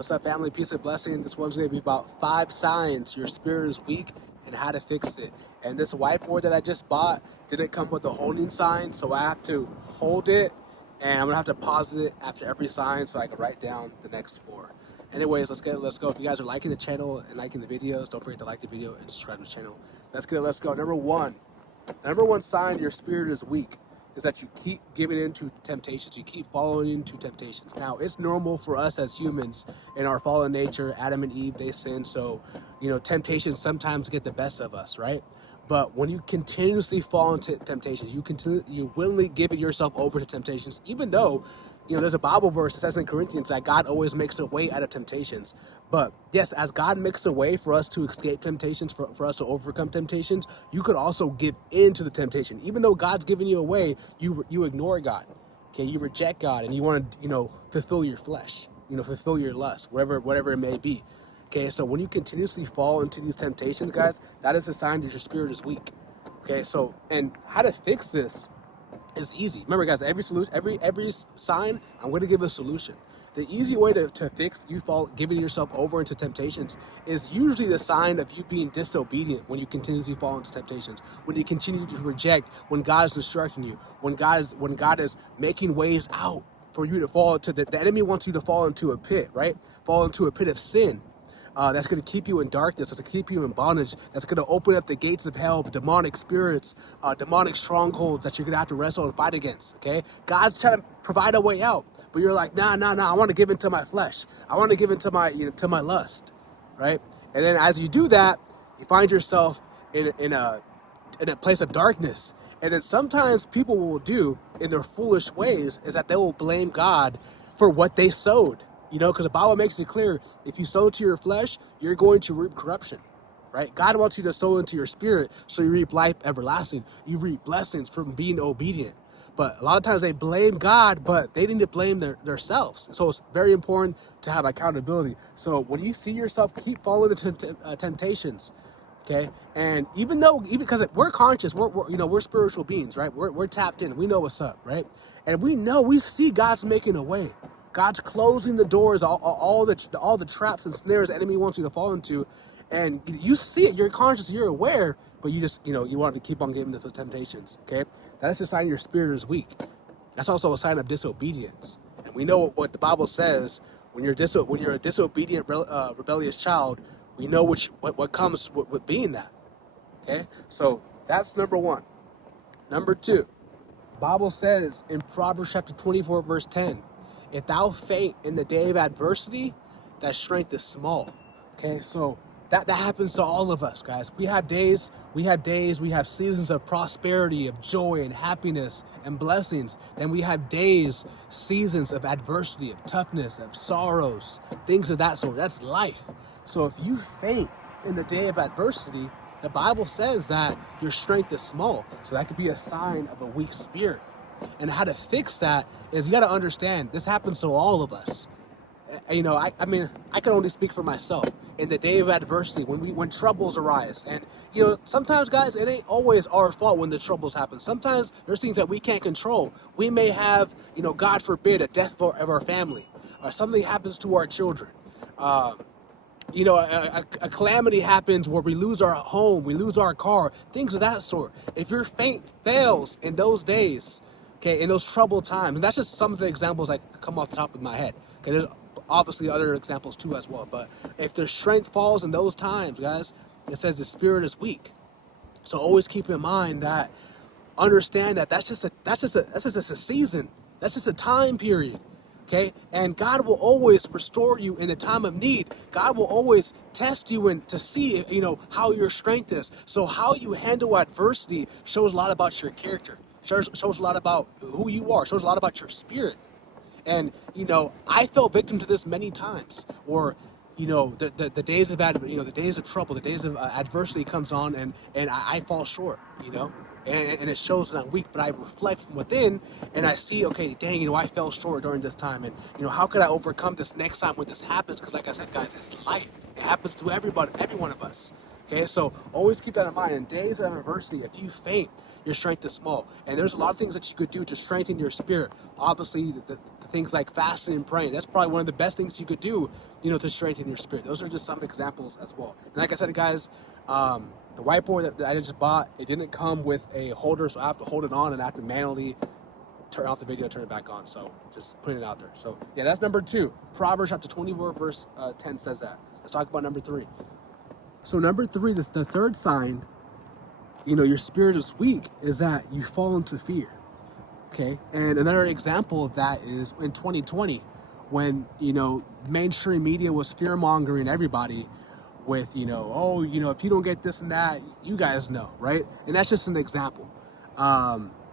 What's up, family? Peace and blessing. This one's going to be about 5 signs your spirit is weak and how to fix it. And this whiteboard that I just bought didn't come with a holding sign, so I have to hold it, and I'm going to have to pause it after every sign so I can write down the next 4. Anyways, let's go. If you guys are liking the channel and liking the videos, don't forget to like the video and subscribe to the channel. Let's go. Number one sign your spirit is weak is that you keep giving into temptations. You keep falling into temptations. Now, it's normal for us as humans in our fallen nature. Adam and Eve, they sinned. So, temptations sometimes get the best of us, right? But when you continuously fall into temptations, you willingly give yourself over to temptations, even though, there's a Bible verse that says in Corinthians that God always makes a way out of temptations. But yes, as God makes a way for us to escape temptations, for us to overcome temptations, you could also give in to the temptation. Even though God's giving you a way, you ignore God. Okay, you reject God, and you want to, fulfill your flesh, fulfill your lust, whatever it may be. Okay, so when you continuously fall into these temptations, guys, that is a sign that your spirit is weak. Okay, so, and how to fix this is easy. Remember, guys, every sign, I'm going to give a solution. The easy way to fix giving yourself over into temptations is usually the sign of you being disobedient when you continuously fall into temptations, when you continue to reject, when God is instructing you, when God is making ways out for you to fall into the enemy wants you to fall into a pit, right? Fall into a pit of sin. That's going to keep you in darkness, that's going to keep you in bondage, that's going to open up the gates of hell, demonic spirits, demonic strongholds that you're going to have to wrestle and fight against, okay? God's trying to provide a way out, but you're like, nah, I want to give into my flesh. I want to give into my, to my lust, right? And then as you do that, you find yourself in a place of darkness. And then sometimes people will do, in their foolish ways, is that they will blame God for what they sowed. Because the Bible makes it clear, if you sow to your flesh, you're going to reap corruption, right? God wants you to sow into your spirit so you reap life everlasting. You reap blessings from being obedient. But a lot of times they blame God, but they need to blame themselves. So it's very important to have accountability. So when you see yourself keep falling into temptations, okay? And even because we're conscious, we're spiritual beings, right? We're tapped in. We know what's up, right? And we see God's making a way. God's closing the doors, all the traps and snares the enemy wants you to fall into, and you see it. You're conscious, you're aware, but you just you want to keep on giving into the temptations. Okay, that's a sign your spirit is weak. That's also a sign of disobedience, and we know what the Bible says. When you're a disobedient, rebellious child, we know what comes with being that. Okay, so that's number 1. Number 2, the Bible says in Proverbs chapter 24, verse 10. If thou faint in the day of adversity, thy strength is small. Okay, so that happens to all of us, guys. We have seasons of prosperity, of joy and happiness and blessings. Then we have seasons of adversity, of toughness, of sorrows, things of that sort. That's life. So if you faint in the day of adversity, the Bible says that your strength is small. So that could be a sign of a weak spirit. And how to fix that is you got to understand this happens to all of us. I can only speak for myself. In the day of adversity, when troubles arise, and sometimes, guys, it ain't always our fault when the troubles happen. Sometimes there's things that we can't control. We may have, God forbid, a death of our family, or something happens to our children. A calamity happens where we lose our home, we lose our car, things of that sort. If your faith fails in those days, okay, in those troubled times, and that's just some of the examples that come off the top of my head. Okay, there's obviously other examples too as well. But if their strength falls in those times, guys, it says the spirit is weak. So always keep in mind that, understand that that's just a season. That's just a time period. Okay, and God will always restore you in the time of need. God will always test you and to see, how your strength is. So how you handle adversity shows a lot about your character. Shows a lot about who you are, shows a lot about your spirit. And, I fell victim to this many times, or, the days of the days of trouble, the days of adversity comes on, and I fall short, and it shows that I'm weak, but I reflect from within, and I see, okay, dang, I fell short during this time, and, how could I overcome this next time when this happens? Because like I said, guys, it's life. It happens to every one of us. Okay, so always keep that in mind. In days of adversity, if you faint, your strength is small. And there's a lot of things that you could do to strengthen your spirit. Obviously, the things like fasting and praying. That's probably one of the best things you could do, to strengthen your spirit. Those are just some examples as well. And like I said, guys, the whiteboard that I just bought, it didn't come with a holder, so I have to hold it on and I have to manually turn off the video, turn it back on. So just putting it out there. So yeah, that's number 2. Proverbs chapter 24 verse 10 says that. Let's talk about number 3. So number 3, the third sign, your spirit is weak, is that you fall into fear. Okay, and another example of that is in 2020, when mainstream media was fear mongering everybody with if you don't get this and that, you guys know, right? And that's just an example.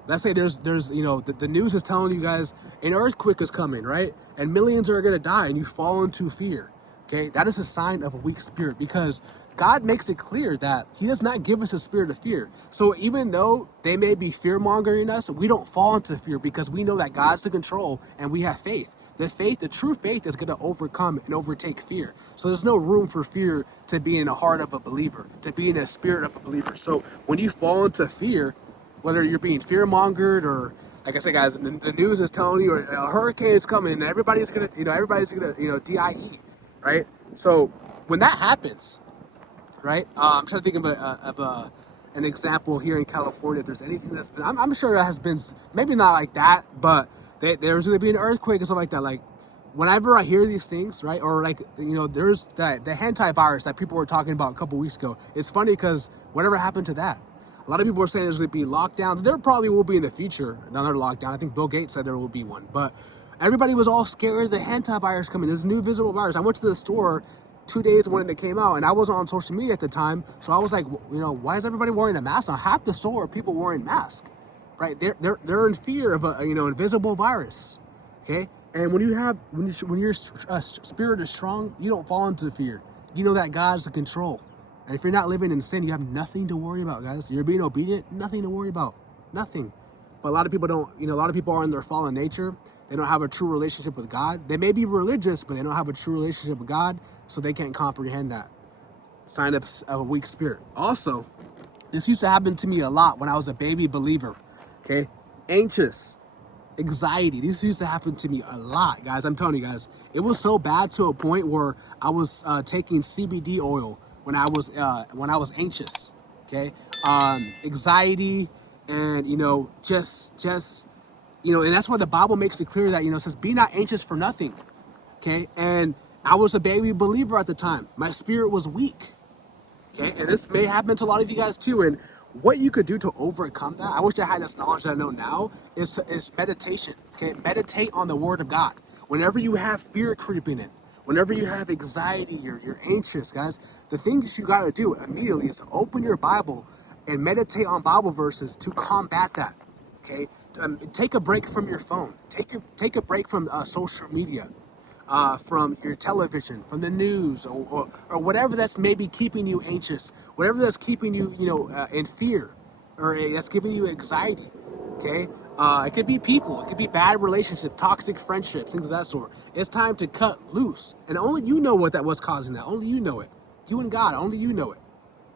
Let's say there's the news is telling you guys an earthquake is coming, right? And millions are gonna die, and you fall into fear. Okay, that is a sign of a weak spirit, because God makes it clear that he does not give us a spirit of fear. So even though they may be fear-mongering us, we don't fall into fear, because we know that God's in control and we have faith. The true faith is going to overcome and overtake fear. So there's no room for fear to be in the heart of a believer, to be in a spirit of a believer. So when you fall into fear, whether you're being fear-mongered or, like I said, guys, the news is telling you a hurricane's coming and everybody's going to, DIE, right? So when that happens, right? I'm trying to think of an example here in California. If there's anything that's been, I'm sure that has been, maybe not like that, but there's going to be an earthquake or something like that. Like, whenever I hear these things, right? Or like, there's the hentai virus that people were talking about a couple weeks ago. It's funny because whatever happened to that? A lot of people are saying there's going to be lockdown. There probably will be in the future another lockdown. I think Bill Gates said there will be one. But everybody was all scared of the hentai virus coming. There's a new visible virus. I went to the store 2 days when it came out, and I wasn't on social media at the time, so I was like, why is everybody wearing a mask now? Half the store are people wearing masks, right? They're in fear of a invisible virus, okay? And when your spirit is strong, you don't fall into fear. You know that God's in control, and if you're not living in sin, you have nothing to worry about, guys. You're being obedient, nothing to worry about, nothing. But a lot of people don't. A lot of people are in their fallen nature. They don't have a true relationship with God. They may be religious, but they don't have a true relationship with God. So they can't comprehend that. Sign of a weak spirit. Also, this used to happen to me a lot when I was a baby believer. Okay? Anxious, anxiety. This used to happen to me a lot, guys. I'm telling you guys. It was so bad to a point where I was taking CBD oil when I was anxious. Okay? Anxiety and, just and that's why the Bible makes it clear that, it says, be not anxious for nothing. Okay? And I was a baby believer at the time. My spirit was weak. Okay, and this may happen to a lot of you guys too. And what you could do to overcome that, I wish I had this knowledge that I know now, is meditation. Okay, meditate on the Word of God. Whenever you have fear creeping in, whenever you have anxiety, you're anxious, guys, the things you got to do immediately is to open your Bible and meditate on Bible verses to combat that. Okay, take a break from your phone. Take a break from social media. From your television, from the news, or whatever that's maybe keeping you anxious, whatever that's keeping you, in fear, or that's giving you anxiety, okay? It could be people, it could be bad relationships, toxic friendships, things of that sort. It's time to cut loose, and only you know what's causing that. Only you know it. You and God, only you know it,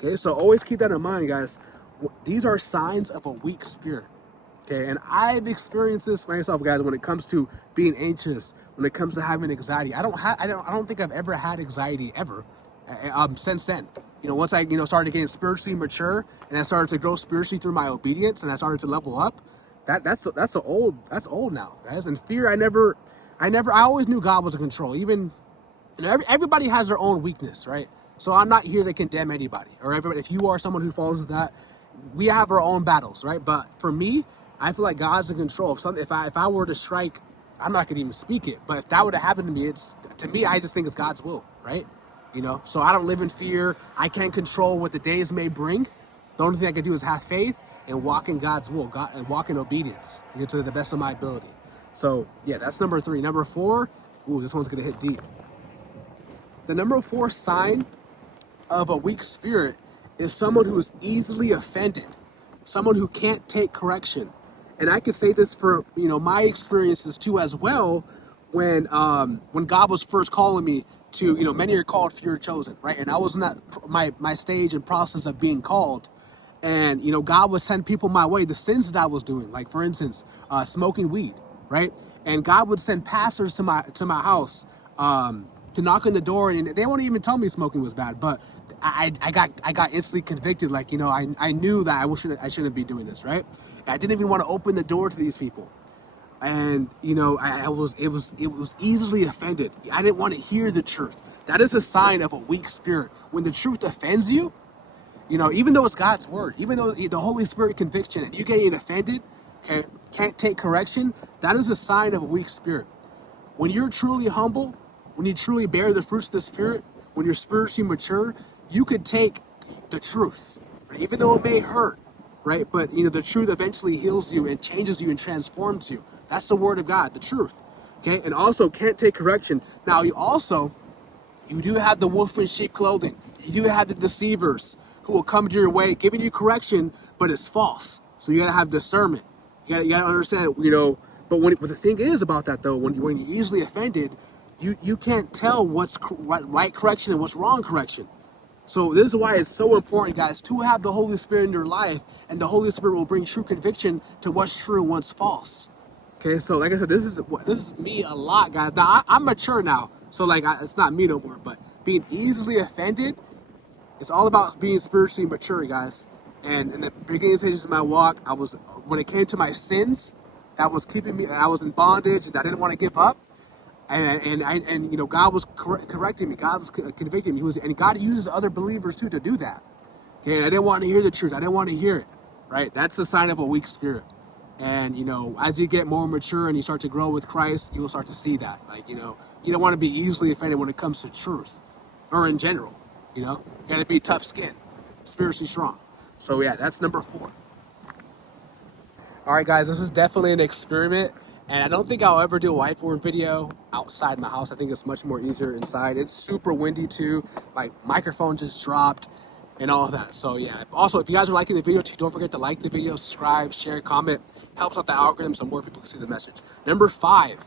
okay? So always keep that in mind, guys. These are signs of a weak spirit. Okay, and I've experienced this myself, guys, when it comes to being anxious, when it comes to having anxiety. I don't think I've ever had anxiety ever since then. Once I started getting spiritually mature and I started to grow spiritually through my obedience and I started to level up, that's old now, guys. And fear, I always knew God was in control. Even everybody has their own weakness, right? So I'm not here to condemn anybody or everybody. If you are someone who falls into that, we have our own battles, right? But for me, I feel like God's in control. If I were to strike, I'm not gonna even speak it. But if that would have happened to me, I just think it's God's will, right? So I don't live in fear. I can't control what the days may bring. The only thing I can do is have faith and walk in God's will, and walk in obedience, to the best of my ability. So yeah, that's number 3. Number 4, this one's gonna hit deep. The number 4 sign of a weak spirit is someone who is easily offended, someone who can't take correction. And I can say this for, my experiences too as well, when God was first calling me to, many are called, few are chosen, right? And I was in that my stage and process of being called. And, God would send people my way, the sins that I was doing, like for instance, smoking weed, right? And God would send pastors to my house to knock on the door, and they won't even tell me smoking was bad. But I got instantly convicted. Like, you know, I knew that I shouldn't be doing this, right? And I didn't even want to open the door to these people. And you know, it was easily offended. I didn't want to hear the truth. That is a sign of a weak spirit. When the truth offends you, you know, even though it's God's word, even though the Holy Spirit convicts you and you getting offended, okay, can't take correction, that is a sign of a weak spirit. When you're truly humble, when you truly bear the fruits of the Spirit, when you're spiritually mature, you could take the truth, right? Even though it may hurt, right? But you know, the truth eventually heals you and changes you and transforms you. That's the word of God, the truth. Okay, and also can't take correction. Now you do have the wolf in sheep clothing. You do have the deceivers who will come to your way, giving you correction, but it's false. So you gotta have discernment. You gotta understand, you know. But what the thing is about that though, when you're easily offended, you can't tell what's right correction and what's wrong correction. So this is why it's so important, guys, to have the Holy Spirit in your life, and the Holy Spirit will bring true conviction to what's true and what's false. Okay, so like I said, this is me a lot, guys. Now I'm mature now, so like it's not me no more. But being easily offended, it's all about being spiritually mature, guys. And in the beginning stages of my walk, when it came to my sins, that was keeping me. I was in bondage, and I didn't want to give up. And you know, God was correcting me. God was convicting me. And God uses other believers too to do that. Okay, and I didn't want to hear the truth. I didn't want to hear it. Right? That's a sign of a weak spirit. And you know, as you get more mature and you start to grow with Christ, you will start to see that. Like, you know, you don't want to be easily offended when it comes to truth, or in general. You know, you got to be tough skin, spiritually strong. So yeah, that's number 4. All right, guys, this is definitely an experiment. And I don't think I'll ever do a whiteboard video outside my house. I think it's much more easier inside. It's super windy too. My microphone just dropped and all of that. So yeah. Also, if you guys are liking the video, don't forget to like the video, subscribe, share, comment. Helps out the algorithm so more people can see the message. Number 5.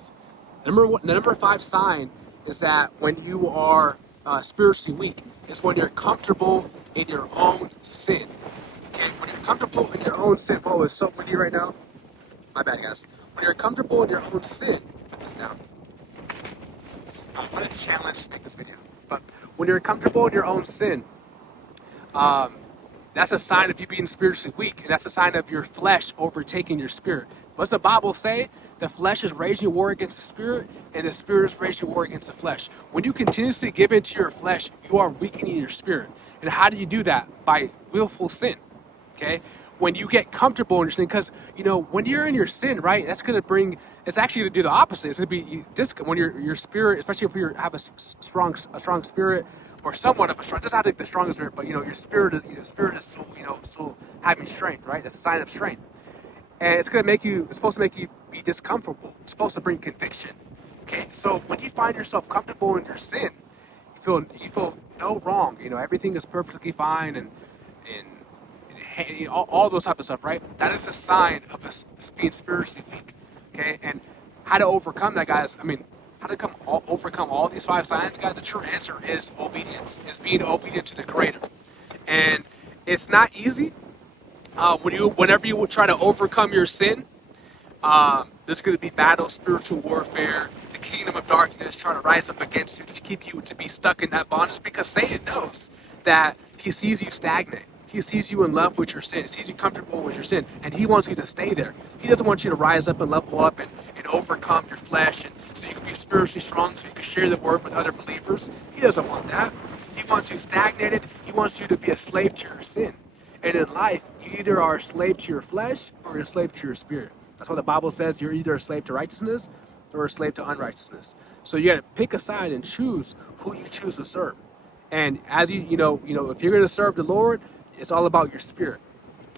The number 5 sign is that when you are spiritually weak is when you're comfortable in your own sin. Okay? When you're comfortable in your own sin. Oh, it's so windy right now. My bad, guys. When you're comfortable in your own sin, put this down. I'm going to challenge to make this video. But when you're comfortable in your own sin, that's a sign of you being spiritually weak, and that's a sign of your flesh overtaking your spirit. What's the Bible say? The flesh is waging war against the spirit, and the spirit is waging war against the flesh. When you continuously give into your flesh, you are weakening your spirit. And how do you do that? By willful sin. Okay? When you get comfortable in your sin, because you know, when you're in your sin, right, that's going to bring, it's actually going to do the opposite. It's going to be when your spirit, especially if you have a strong spirit, or somewhat of a strong, doesn't have to be the strongest spirit, but you know, your spirit is still, you know, still having strength, right? That's a sign of strength. And it's supposed to make you be discomfortable. It's supposed to bring conviction. Okay, so when you find yourself comfortable in your sin, you feel no wrong. You know, everything is perfectly fine, and all those type of stuff, right? That is a sign of us being spiritually weak. Okay, and how to overcome that, guys? I mean, how to overcome all these 5 signs, guys? The true answer is obedience. Is being obedient to the Creator, and it's not easy. Whenever you try to overcome your sin, there's going to be battle, spiritual warfare. The kingdom of darkness trying to rise up against you to keep you to be stuck in that bondage, because Satan knows that he sees you stagnate. He sees you in love with your sin. He sees you comfortable with your sin, and he wants you to stay there. He doesn't want you to rise up and level up and overcome your flesh, and so you can be spiritually strong, so you can share the word with other believers. He doesn't want that. He wants you stagnated. He wants you to be a slave to your sin. And in life, you either are a slave to your flesh or you're a slave to your spirit. That's why the Bible says you're either a slave to righteousness or a slave to unrighteousness. So you got to pick a side and choose who you choose to serve. And as you know, if you're going to serve the Lord, it's all about your spirit.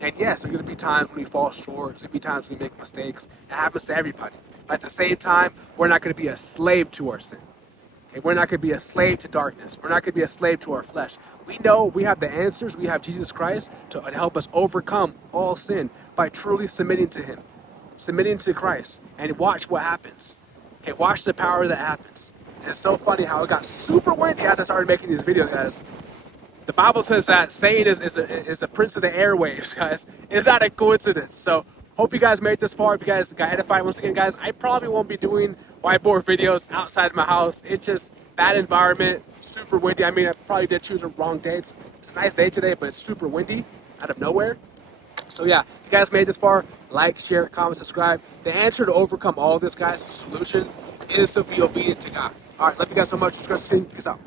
And yes, there's going to be times when we fall short. There's going to be times when we make mistakes. It happens to everybody. But at the same time, we're not going to be a slave to our sin. Okay? We're not going to be a slave to darkness. We're not going to be a slave to our flesh. We know we have the answers. We have Jesus Christ to help us overcome all sin by truly submitting to Him, submitting to Christ, and watch what happens. Okay, watch the power that happens. And it's so funny how it got super windy as I started making these videos, guys. The Bible says that Satan is the prince of the airwaves, guys. It's not a coincidence. So Hope you guys made it this far. If you guys got edified, once again, guys, I probably won't be doing whiteboard videos outside of my house. It's just bad environment, super windy. I mean, I probably did choose the wrong dates. It's a nice day today, but it's super windy out of nowhere. So yeah, if you guys made it this far, like, share, comment, subscribe. The answer to overcome all this, guys, the solution is to be obedient to God. All right, love you guys so much. Peace out.